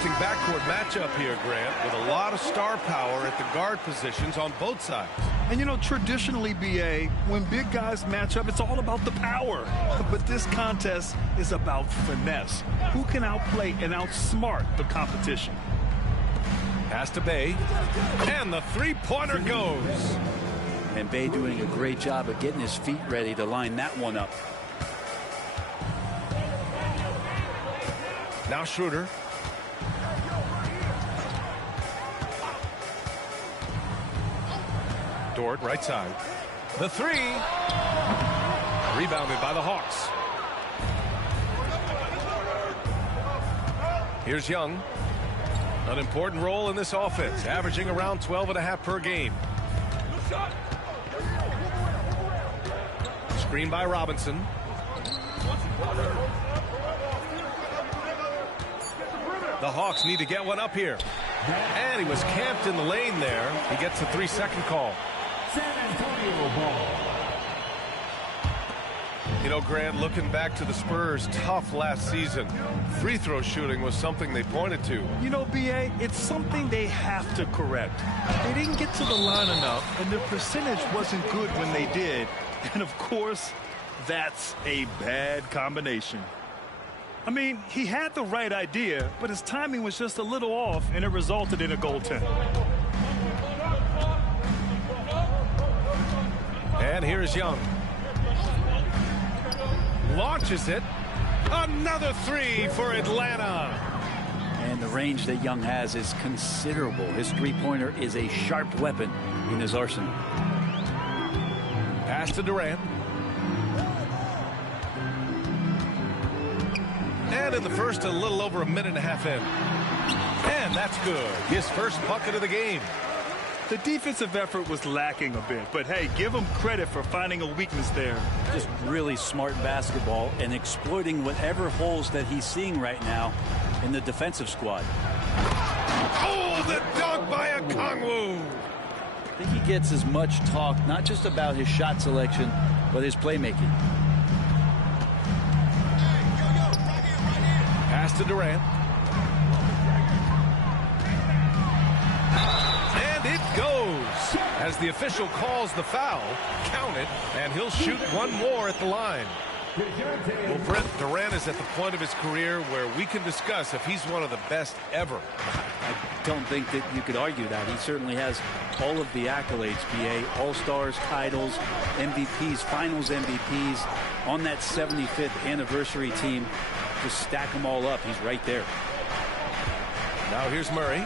interesting backcourt matchup here, Grant, with a lot of star power at the guard positions on both sides. And, you know, traditionally, B.A., when big guys match up, it's all about the power. But this contest is about finesse. Who can outplay and outsmart the competition? Pass to Bey, and the three-pointer goes. And Bey doing a great job of getting his feet ready to line that one up. Now Schroeder. Dort, right side. The three. Rebounded by the Hawks. Here's Young. An important role in this offense, averaging around 12.5 per game. Screen by Robinson. The Hawks need to get one up here. And he was camped in the lane there. He gets a 3-second call. San Antonio ball. You know, Grant, looking back to the Spurs' tough last season, free throw shooting was something they pointed to. You know, B.A., it's something they have to correct. They didn't get to the line enough, and their percentage wasn't good when they did. And, of course, that's a bad combination. I mean, he had the right idea, but his timing was just a little off, and it resulted in a goaltend. And here's Young. Launches it. Another three for Atlanta. And the range that Young has is considerable. His three-pointer is a sharp weapon in his arsenal. Pass to Durant. And in the first, a little over a minute and a half in. And that's good. His first bucket of the game. The defensive effort was lacking a bit, but hey, give him credit for finding a weakness there. Just really smart basketball and exploiting whatever holes that he's seeing right now in the defensive squad. Oh, the dunk by Okongwu. I think he gets as much talk, not just about his shot selection, but his playmaking. Pass to Durant. And it goes. As the official calls the foul, count it, and he'll shoot one more at the line. Well, Brent, Durant is at the point of his career where we can discuss if he's one of the best ever. I don't think that you could argue that. He certainly has all of the accolades, BA, All-Stars, titles, MVPs, Finals MVPs, on that 75th anniversary team. Just stack them all up. He's right there. Now here's Murray.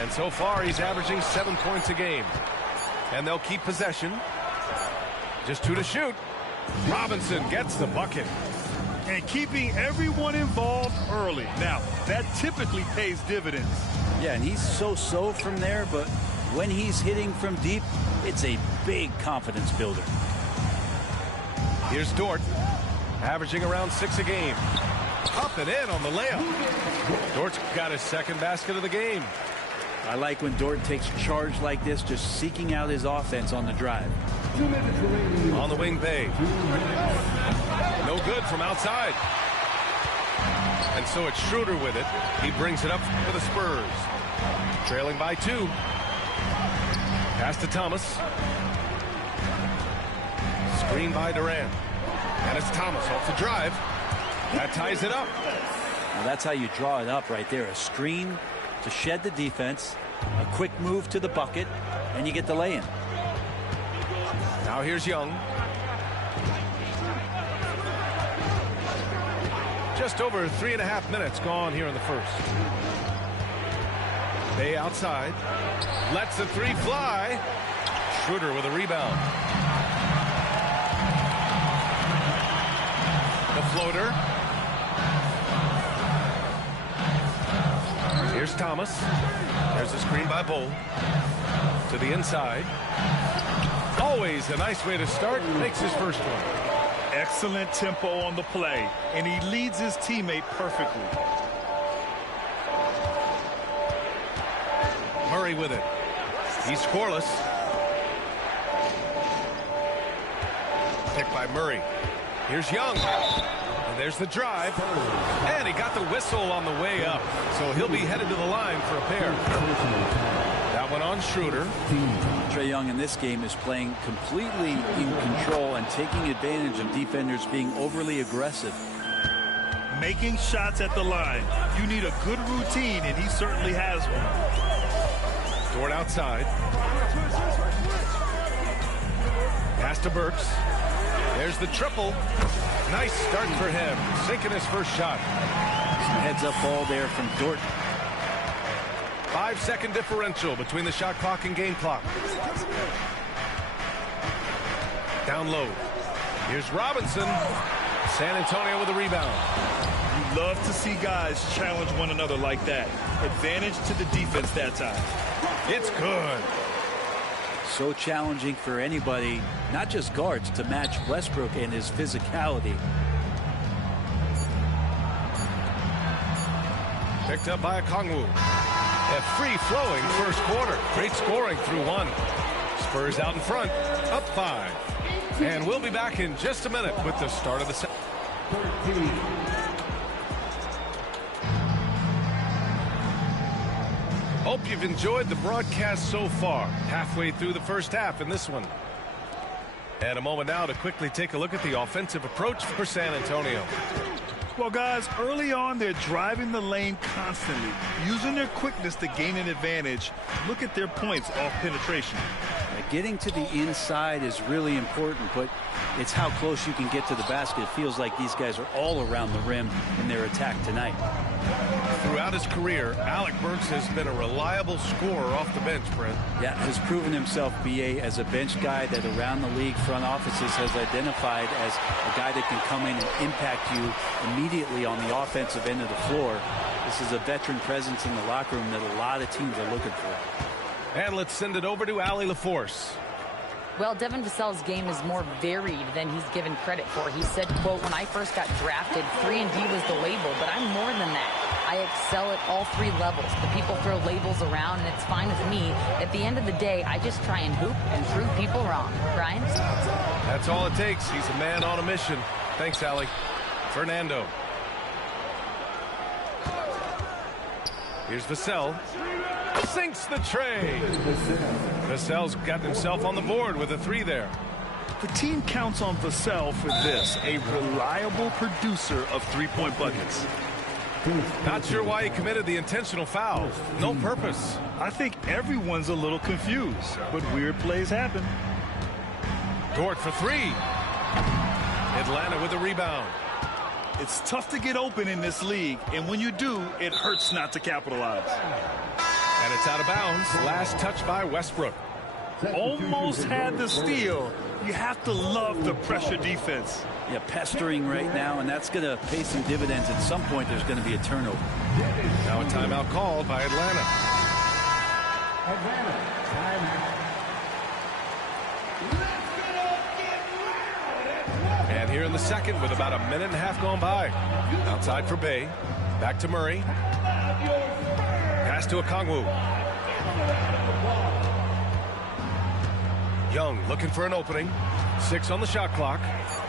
And so far he's averaging 7 points a game. And they'll keep possession. Just 2 to shoot. Robinson gets the bucket. And keeping everyone involved early. Now, that typically pays dividends. Yeah, and he's so-so from there, but when he's hitting from deep, it's a big confidence builder. Here's Dort, averaging around 6 a game. Up and in on the layup. Dort's got his second basket of the game. I like when Dort takes charge like this, just seeking out his offense on the drive. On the wing, Bey. No good from outside. And so it's Schroeder with it. He brings it up for the Spurs. Trailing by 2. Pass to Thomas. Screen by Durant. And it's Thomas off the drive. That ties it up. Well, that's how you draw it up right there. A screen to shed the defense, a quick move to the bucket, and you get the lay-in. Now here's Young. Just over 3.5 minutes gone here in the first. Bey outside. Lets the three fly. Schroeder with a rebound. The floater. Here's Thomas. There's a screen by Bull. To the inside. Always a nice way to start. Makes his first one. Excellent tempo on the play, and he leads his teammate perfectly. Murray with it. He's scoreless. Picked by Murray. Here's Young. And There's the drive. And he got the whistle on the way up. So he'll be headed to the line for a pair. That one on Schroeder. Trae Young in this game is playing completely in control and taking advantage of defenders being overly aggressive. Making shots at the line. You need a good routine, and he certainly has one. Dort outside. Pass to Burks. There's the triple. Nice start for him. Sinking his first shot. Some heads-up ball there from Dort. 5-second differential between the shot clock and game clock. Down low. Here's Robinson. San Antonio with a rebound. You love to see guys challenge one another like that. Advantage to the defense that time. It's good. So challenging for anybody, not just guards, to match Westbrook and his physicality. Picked up by Okongwu. A free-flowing first quarter. Great scoring through one. Spurs out in front, up 5. And we'll be back in just a minute with the start of the second. Hope you've enjoyed the broadcast so far. Halfway through the first half in this one. And a moment now to quickly take a look at the offensive approach for San Antonio. Well, guys, early on, they're driving the lane constantly, using their quickness to gain an advantage. Look at their points off penetration. Getting to the inside is really important, but it's how close you can get to the basket. It feels like these guys are all around the rim in their attack tonight. Throughout his career, Alec Burks has been a reliable scorer off the bench, Brent. Yeah, has proven himself, B.A., as a bench guy that around the league front offices has identified as a guy that can come in and impact you immediately on the offensive end of the floor. This is a veteran presence in the locker room that a lot of teams are looking for. And let's send it over to Allie LaForce. Well, Devin Vassell's game is more varied than he's given credit for. He said, quote, when I first got drafted, 3-and-D was the label, but I'm more than that. I excel at all 3 levels. The people throw labels around, and it's fine with me. At the end of the day, I just try and hoop and prove people wrong. Brian? That's all it takes. He's a man on a mission. Thanks, Allie. Fernando. Here's Vassell. Sinks the tray. Vassell's got himself on the board with a 3 there. The team counts on Vassell for this, a reliable producer of 3-point buckets. Not sure why he committed the intentional foul. No purpose. I think everyone's a little confused, but weird plays happen. Dort for 3. Atlanta with a rebound. It's tough to get open in this league, and when you do, it hurts not to capitalize. And it's out of bounds. Last touch by Westbrook. Almost had the steal. You have to love the pressure defense. Yeah, pestering right now, and that's going to pay some dividends. At some point, there's going to be a turnover. Now a timeout called by Atlanta. And here in the second with about a minute and a half gone by. Outside for Bay. Back to Murray. Pass to Okongwu. Young looking for an opening. 6 on the shot clock.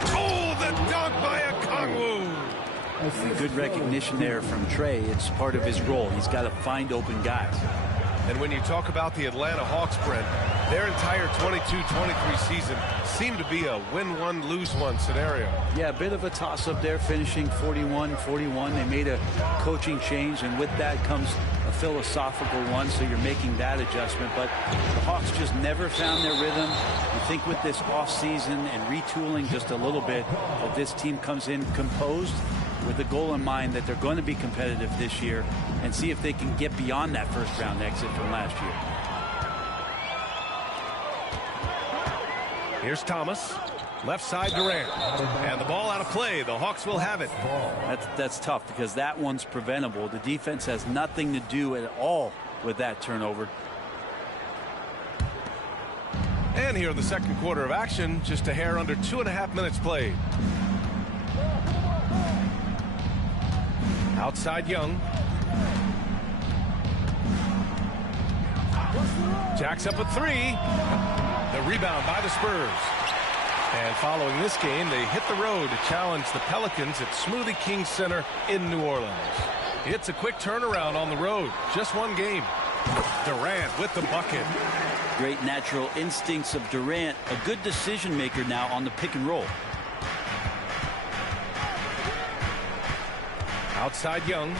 Oh, the dunk by Okongwu. Good recognition there from Trae. It's part of his role. He's got to find open guys. And when you talk about the Atlanta Hawks, Brent, their entire 22-23 season seemed to be a win-one, lose-one scenario. Yeah, a bit of a toss-up there, finishing 41-41. They made a coaching change, and with that comes a philosophical one, so you're making that adjustment. But the Hawks just never found their rhythm. You think with this offseason and retooling just a little bit, that this team comes in composed with the goal in mind that they're going to be competitive this year and see if they can get beyond that first-round exit from last year. Here's Thomas. Left side Durant. And the ball out of play. The Hawks will have it. That's tough because that one's preventable. The defense has nothing to do at all with that turnover. And here in the second quarter of action, just a hair under 2.5 minutes played. Outside Young. Jacks up at 3. The rebound by the Spurs. And following this game, they hit the road to challenge the Pelicans at Smoothie King Center in New Orleans. It's a quick turnaround on the road. Just one game. Durant with the bucket. Great natural instincts of Durant. A good decision maker now on the pick and roll. Outside Young.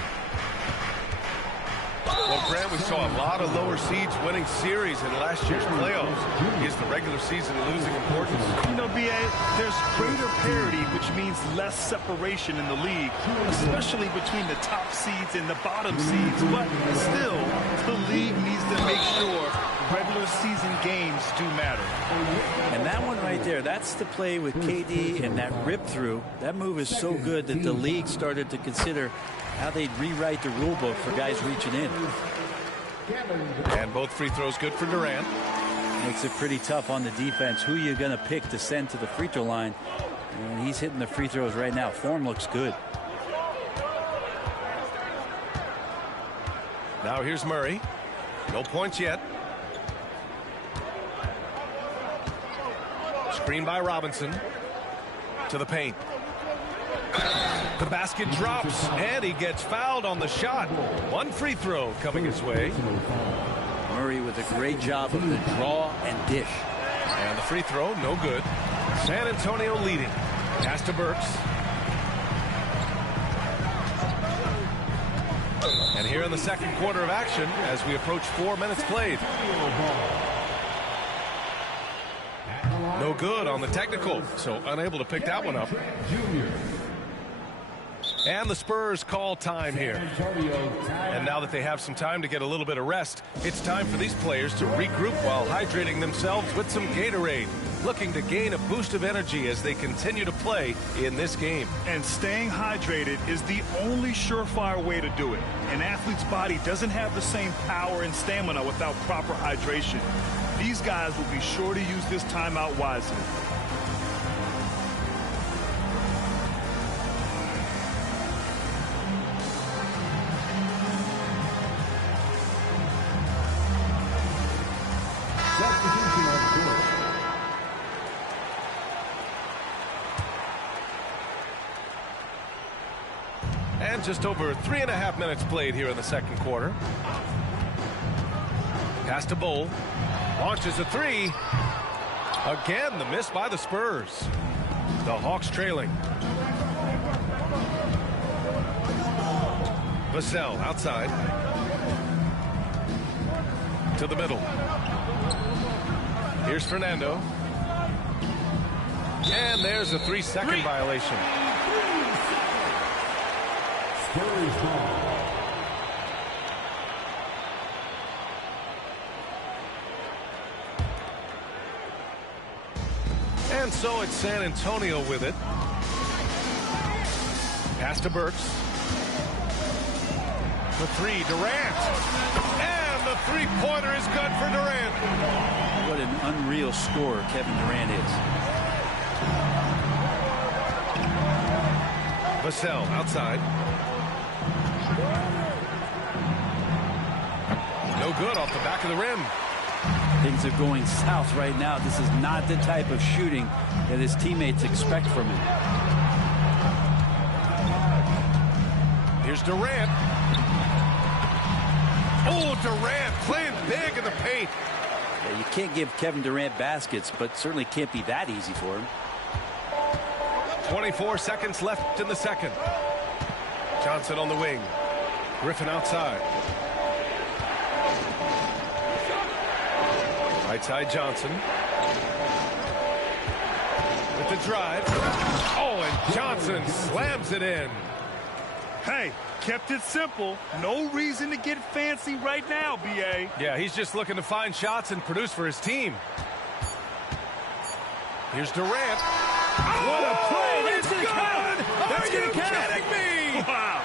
Well, Grant, we saw a lot of lower seeds winning series in last year's playoffs. Is the regular season losing importance? You know, B.A., there's greater parity, which means less separation in the league, especially between the top seeds and the bottom seeds. But still, the league needs to make sure regular season games do matter. And that one right there, that's the play with KD and that rip through. That move is so good that the league started to consider how they'd rewrite the rule book for guys reaching in. And both free throws good for Durant. Makes it pretty tough on the defense. Who you going to pick to send to the free throw line? And he's hitting the free throws right now. Form looks good. Now here's Murray. No points yet. Screen by Robinson. To the paint. The basket drops, and he gets fouled on the shot. One free throw coming his way. Murray with a great job of the draw and dish. And the free throw, no good. San Antonio leading. Pass to Burks. And here in the second quarter of action, as we approach 4 minutes played. No good on the technical, so unable to pick that one up. And the Spurs call time here. And now that they have some time to get a little bit of rest, it's time for these players to regroup while hydrating themselves with some Gatorade, looking to gain a boost of energy as they continue to play in this game. And staying hydrated is the only surefire way to do it. An athlete's body doesn't have the same power and stamina without proper hydration. These guys will be sure to use this timeout wisely. And just over 3.5 minutes played here in the second quarter. Pass to Bull. Launches a three. Again, the miss by the Spurs. The Hawks trailing. Vassell outside. To the middle. Here's Fernando. And there's a 3-second violation. And so it's San Antonio with it. Pass to Burks. The three, Durant. And the three-pointer is good for Durant. What an unreal scorer Kevin Durant is. Vassell outside. No good off the back of the rim. Things are going south right now. This is not the type of shooting that his teammates expect from him. Here's Durant. Oh, Durant playing big in the paint. Yeah, you can't give Kevin Durant baskets, but certainly can't be that easy for him. 24 seconds left in the second. Johnson on the wing. Griffin outside. Right side Johnson. With the drive. Oh, and Johnson slams it in. Hey, kept it simple. No reason to get fancy right now, B.A. Yeah, he's just looking to find shots and produce for his team. Here's Durant. What a play! It's good! Are you kidding me? Wow.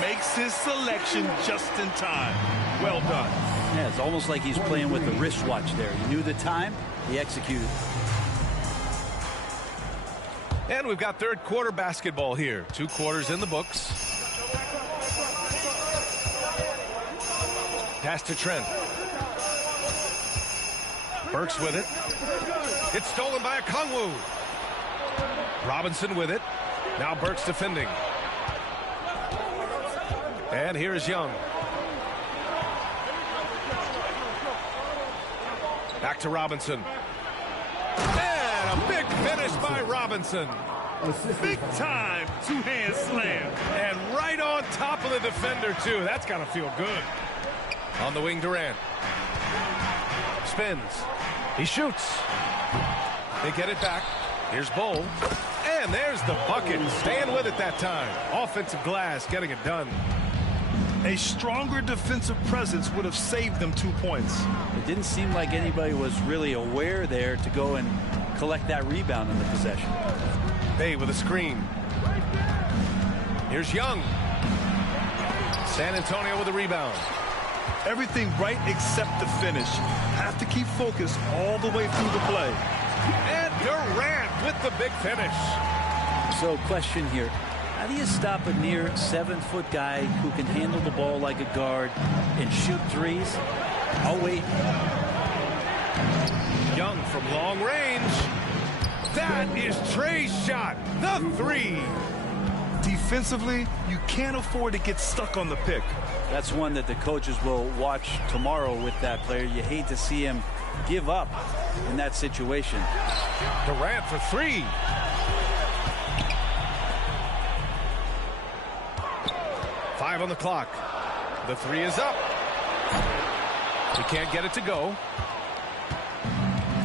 Makes his selection just in time. Well done. Yeah, it's almost like he's playing with the wristwatch there. He knew the time, he executed. And we've got third quarter basketball here. 2 quarters in the books. Pass to Trent. Burks with it. It's stolen by Okongwu. Robinson with it. Now Burks defending. And here's Young. Back to Robinson. And a big finish by Robinson. Big time two-hand slam. And right on top of the defender, too. That's got to feel good. On the wing, Durant. Spins. He shoots. They get it back. Here's Bol. And there's the bucket. Staying with it that time. Offensive glass, getting it done. A stronger defensive presence would have saved them 2 points. It didn't seem like anybody was really aware there to go and collect that rebound in the possession. Bay with a screen. Here's Young. San Antonio with a rebound. Everything right except the finish. Have to keep focused all the way through the play. And Durant with the big finish. So question here. How do you stop a near 7-foot guy who can handle the ball like a guard and shoot threes? I'll wait. Young from long range. That is Trey's shot. The three. Defensively, you can't afford to get stuck on the pick. That's one that the coaches will watch tomorrow with that player. You hate to see him give up in that situation. Durant for three. Five on the clock. The three is up. He can't get it to go.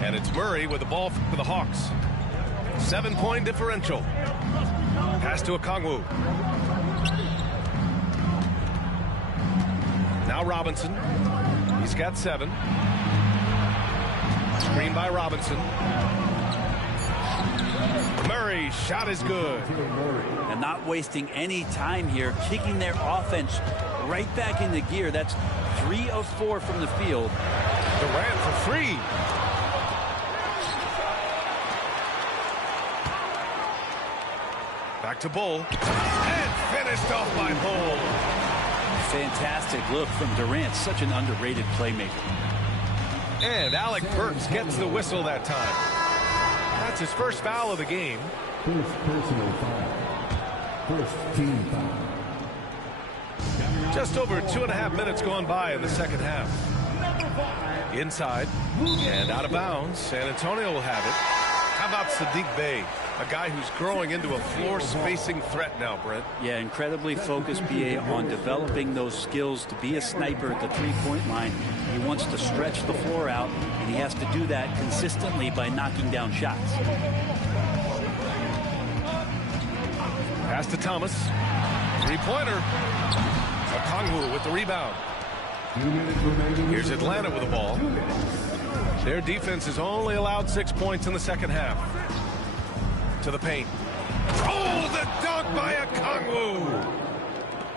And it's Murray with the ball for the Hawks. 7-point differential. Pass to Okongwu. Now Robinson. He's got 7. Screen by Robinson. Murray, shot is good. And not wasting any time here, kicking their offense right back into gear. That's 3 of 4 from the field. Durant for 3. Back to Bol. And finished off by Bol. Fantastic look from Durant. Such an underrated playmaker. And Alec Burks gets the whistle that time. That's his first foul of the game. First personal foul. First team foul. Just over 2.5 minutes gone by in the second half. Inside and out of bounds. San Antonio will have it. How about Saddiq Bey? A guy who's growing into a floor-spacing threat now, Brent. Yeah, incredibly focused, BA, on developing those skills to be a sniper at the three-point line. He wants to stretch the floor out, and he has to do that consistently by knocking down shots. Pass to Thomas. Three-pointer. Okongwu with the rebound. Here's Atlanta with the ball. Their defense has only allowed 6 points in the second half. To the paint. Oh, the dunk by Okongwu.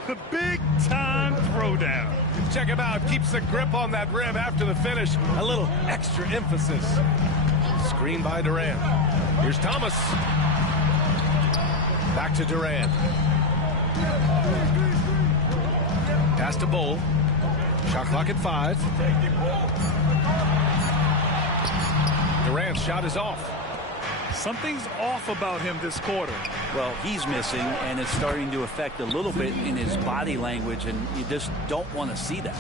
The big-time throwdown. Check him out. Keeps the grip on that rim after the finish. A little extra emphasis. Screen by Durant. Here's Thomas. Back to Durant. Pass to Bol. Shot clock at 5. Durant's shot is off. Something's off about him this quarter. Well, he's missing, and it's starting to affect a little bit in his body language, and you just don't want to see that.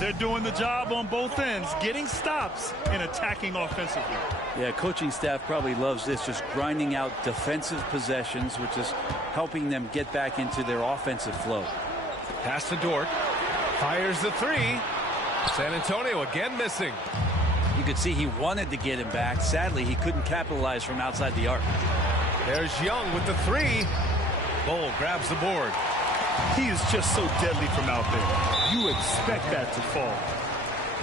They're doing the job on both ends, getting stops and attacking offensively. Yeah, coaching staff probably loves this, just grinding out defensive possessions, which is helping them get back into their offensive flow. Pass to Dort. Fires the three. San Antonio again missing. You could see he wanted to get him back. Sadly, he couldn't capitalize from outside the arc. There's Young with the three. Bol grabs the board. He is just so deadly from out there. You expect that to fall.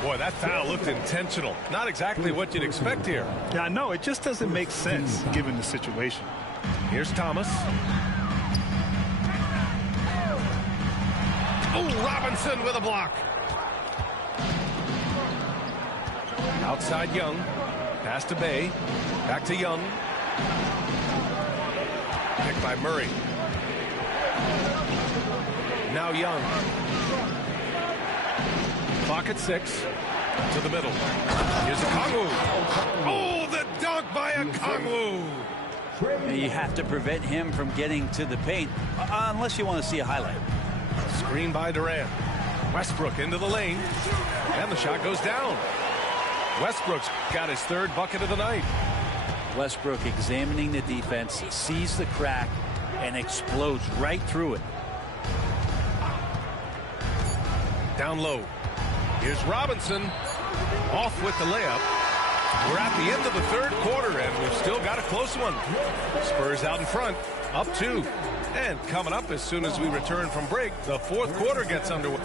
Boy, that foul looked intentional. Not exactly what you'd expect here. Yeah, I know. It just doesn't make sense given the situation. Here's Thomas. Oh, Robinson with a block. Outside Young. Pass to Bey. Back to Young. Picked by Murray. Now Young. Clock at 6. To the middle. Here's Okongwu. Oh, the by Okongwu. You have to prevent him from getting to the paint, unless you want to see a highlight. Screen by Durant. Westbrook into the lane. And the shot goes down. Westbrook's got his third bucket of the night. Westbrook examining the defense, sees the crack, and explodes right through it. Down low. Here's Robinson. Off with the layup. We're at the end of the third quarter, and we've still got a close one. Spurs out in front, up 2. And coming up as soon as we return from break, the fourth quarter gets underway.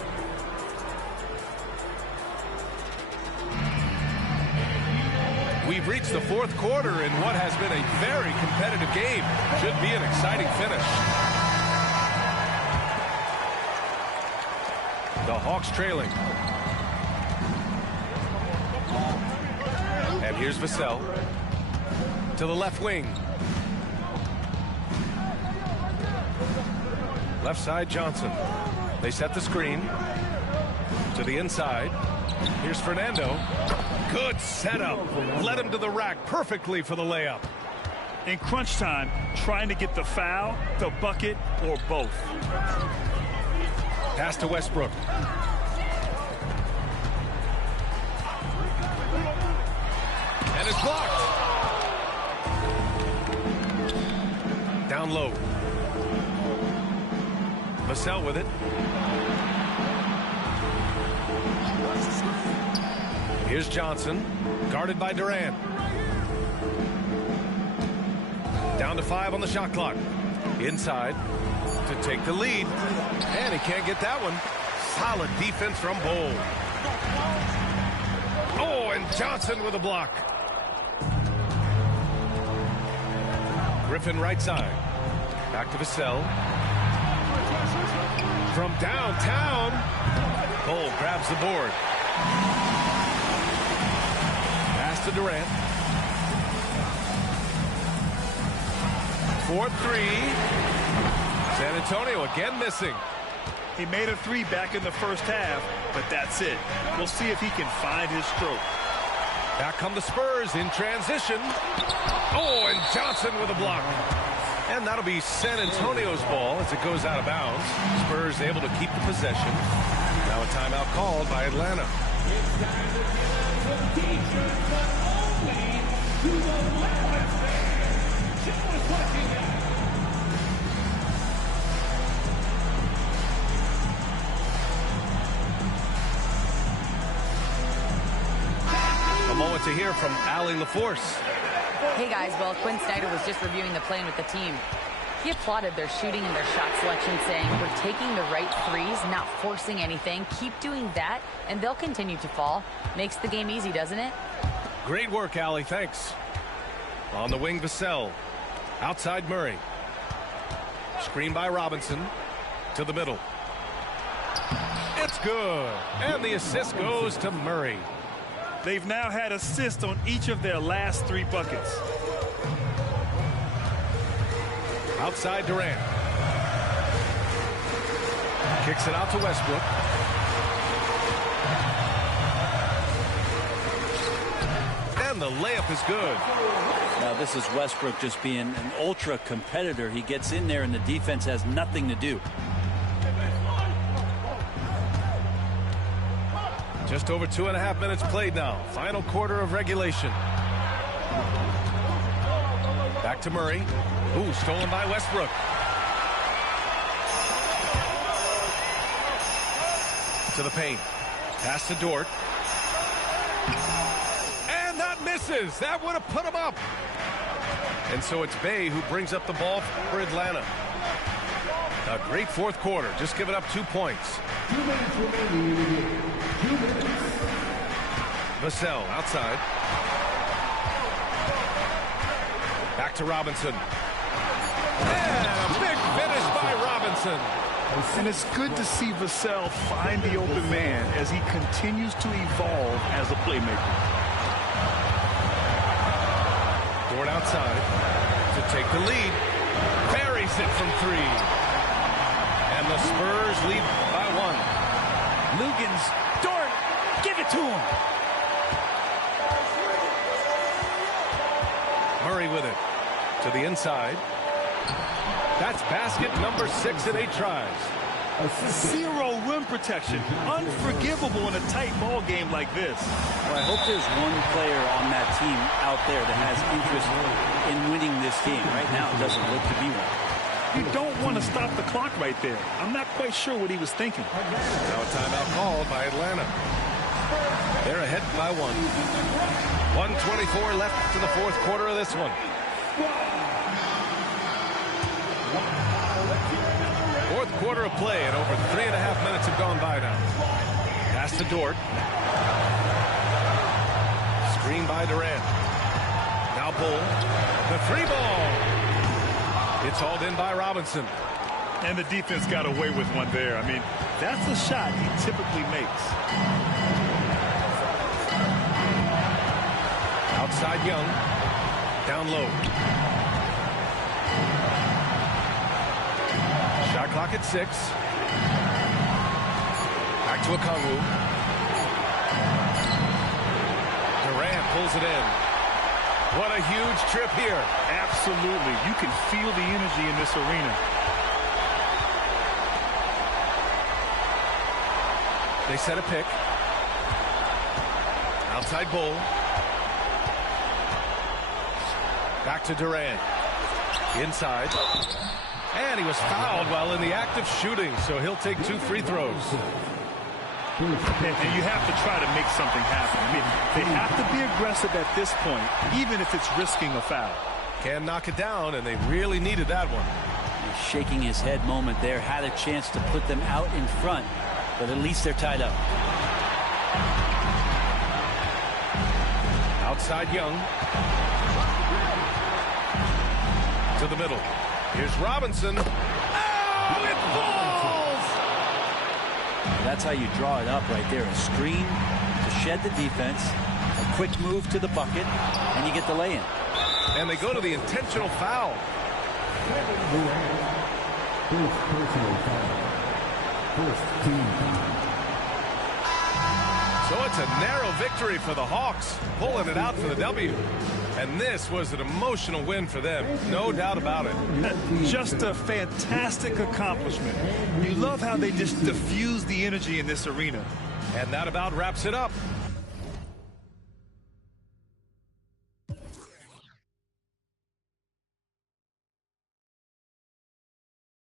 We've reached the fourth quarter in what has been a very competitive game. Should be an exciting finish. The Hawks trailing. And here's Vassell to the left wing. Left side, Johnson. They set the screen to the inside. Here's Fernando. Good setup. Led him to the rack perfectly for the layup. In crunch time, trying to get the foul, the bucket, or both. Pass to Westbrook. And it's blocked. Down low. Vassell with it. Here's Johnson, guarded by Durant. Down to 5 on the shot clock. Inside to take the lead. And he can't get that one. Solid defense from Bol. Oh, and Johnson with a block. Griffin right side. Back to Vassell. From downtown. Bol grabs the board. Pass to Durant. 4-3. San Antonio again missing. He made a 3 back in the first half, but that's it. We'll see if he can find his stroke. Back come the Spurs in transition. Oh, and Johnson with a block. And that'll be San Antonio's ball as it goes out of bounds. Spurs able to keep the possession. Now a timeout called by Atlanta. A moment to hear from Allie LaForce. Hey guys, well, Quinn Snyder was just reviewing the plan with the team. He applauded their shooting and their shot selection, saying, we're taking the right threes, not forcing anything. Keep doing that, and they'll continue to fall. Makes the game easy, doesn't it? Great work, Allie. Thanks. On the wing, Vassell. Outside, Murray. Screen by Robinson. To the middle. It's good. And the assist goes to Murray. They've now had assists on each of their last 3 buckets. Outside Durant. Kicks it out to Westbrook. And the layup is good. Now this is Westbrook just being an ultra competitor. He gets in there and the defense has nothing to do. Just over 2.5 minutes played now. Final quarter of regulation. Back to Murray. Ooh, stolen by Westbrook. To the paint. Pass to Dort. And that misses. That would have put him up. And so it's Bay who brings up the ball for Atlanta. A great fourth quarter. Just giving up 2 points. 2 minutes remaining. 2 minutes. Vassell outside. Back to Robinson. And a big finish by Robinson. And it's good to see Vassell find the open man as he continues to evolve as a playmaker. Dort outside to take the lead. Buries it from 3. And the Spurs lead by 1. Lugans, Dort, give it to him. Murray with it to the inside. That's basket number 6 in 8 tries. Zero rim protection. Unforgivable in a tight ball game like this. Well, I hope there's one player on that team out there that has interest in winning this game. Right now, it doesn't look to be one. You don't want to stop the clock right there. I'm not quite sure what he was thinking. Now a timeout called by Atlanta. They're ahead by 1. 1:24 left to the 4th quarter of this one. 4th quarter of play, and over 3.5 minutes have gone by now. Pass to Dort. Screen by Durant. Now Bull. The 3 ball. It's hauled in by Robinson. And the defense got away with one there. I mean, that's a shot he typically makes. Outside Young. Down low. Shot clock at 6. Back to Okongwu. Durant pulls it in. What a huge trip here. Absolutely. You can feel the energy in this arena. They set a pick. Outside Bull. Back to Durant. Inside. And he was fouled while in the act of shooting, so he'll take 2 free throws. And you have to try to make something happen. I mean, they have to be aggressive at this point, even if it's risking a foul. Can knock it down, and they really needed that one. He's shaking his head moment there. Had a chance to put them out in front, but at least they're tied up. Outside Young. To the middle. Here's Robinson. Oh, it falls! That's how you draw it up right there. A screen to shed the defense, a quick move to the bucket, and you get the lay-in. And they go to the intentional foul. First personal foul. First team foul. So it's a narrow victory for the Hawks, pulling it out for the W. And this was an emotional win for them, no doubt about it. Just a fantastic accomplishment. You love how they just diffuse the energy in this arena. And that about wraps it up.